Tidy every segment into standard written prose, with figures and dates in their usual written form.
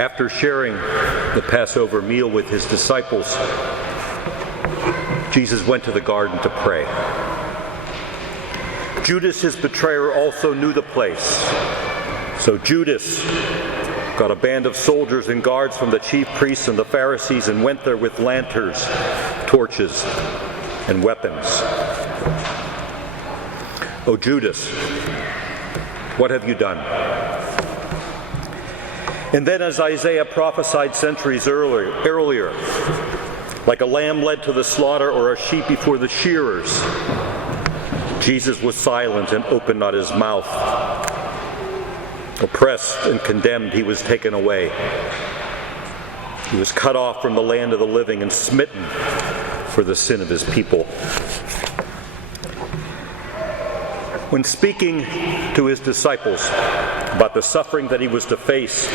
After sharing the Passover meal with his disciples, Jesus went to the garden to pray. Judas, his betrayer, also knew the place. So Judas got a band of soldiers and guards from the chief priests and the Pharisees and went there with lanterns, torches, and weapons. "O Judas, what have you done?" And then, as Isaiah prophesied centuries earlier, like a lamb led to the slaughter or a sheep before the shearers, Jesus was silent and opened not his mouth. Oppressed and condemned, he was taken away. He was cut off from the land of the living and smitten for the sin of his people. When speaking to his disciples about the suffering that he was to face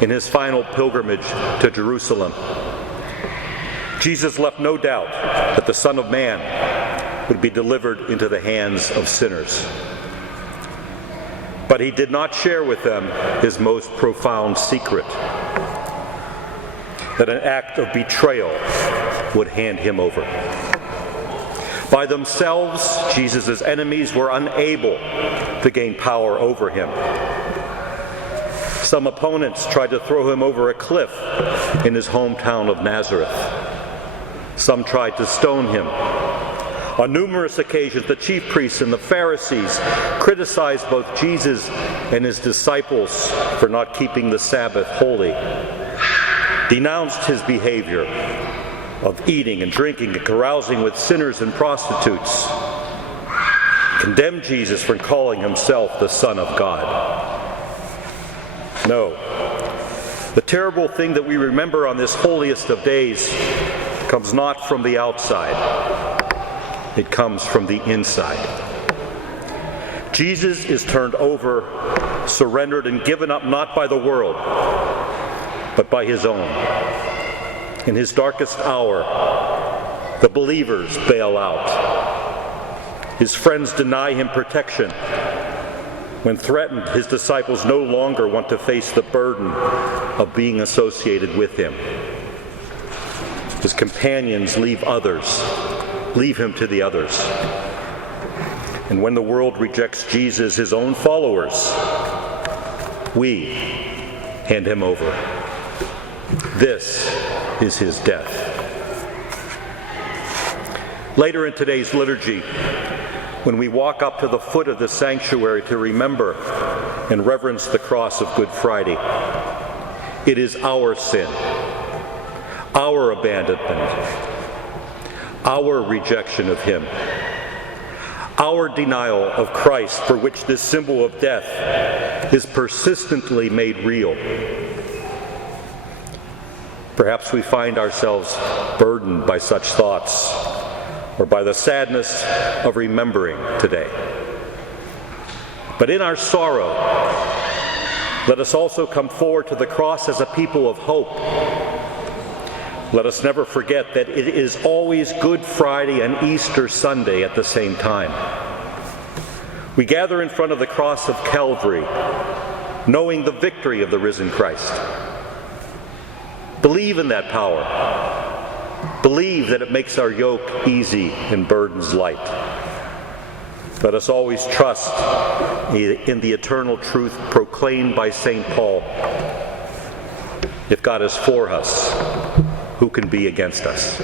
in his final pilgrimage to Jerusalem, Jesus left no doubt that the Son of Man would be delivered into the hands of sinners. But he did not share with them his most profound secret, that an act of betrayal would hand him over. By themselves, Jesus' enemies were unable to gain power over him. Some opponents tried to throw him over a cliff in his hometown of Nazareth. Some tried to stone him. On numerous occasions, the chief priests and the Pharisees criticized both Jesus and his disciples for not keeping the Sabbath holy, denounced his behavior of eating and drinking and carousing with sinners and prostitutes, condemned Jesus for calling himself the Son of God. No, the terrible thing that we remember on this holiest of days comes not from the outside, it comes from the inside. Jesus is turned over, surrendered, and given up not by the world, but by his own. In his darkest hour, the believers bail out. His friends deny him protection. When threatened, his disciples no longer want to face the burden of being associated with him. His companions leave him to the others. And when the world rejects Jesus, his own followers, we hand him over. This is his death. Later in today's liturgy, when we walk up to the foot of the sanctuary to remember and reverence the cross of Good Friday, it is our sin, our abandonment, our rejection of him, our denial of Christ, for which this symbol of death is persistently made real. Perhaps we find ourselves burdened by such thoughts, or by the sadness of remembering today. But in our sorrow, let us also come forward to the cross as a people of hope. Let us never forget that it is always Good Friday and Easter Sunday at the same time. We gather in front of the cross of Calvary, knowing the victory of the risen Christ. Believe in that power. Believe that it makes our yoke easy and burdens light. Let us always trust in the eternal truth proclaimed by St. Paul. If God is for us, who can be against us?